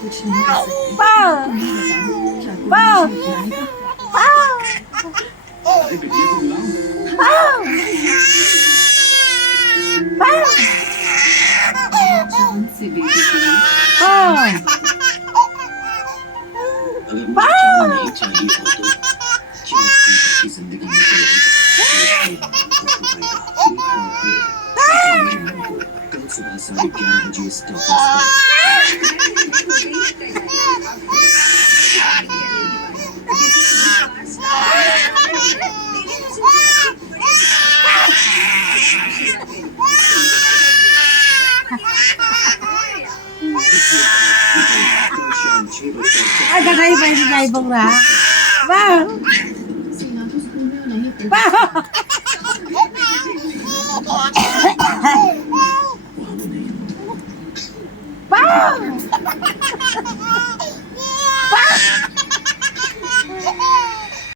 कुछ नहीं कर सकते। पाव तुम्हें बताओ, क्या कोई पाव मुझे बुलाएगा? पाव अरे बिटिया को बुलाओ। पाव पाव जान से बेटे के लिए पाव अगर मुझे जान नहीं चाहिए हो तो क्यों अपनी घर की जिंदगी में मेरे मन को कल सुबह 11:30 बजे स्टॉप कल शाम 6 बजे ada kayo pa yung sa ibang ra wow सीमा तो स्कूल में नहीं पढ़ी। wow wow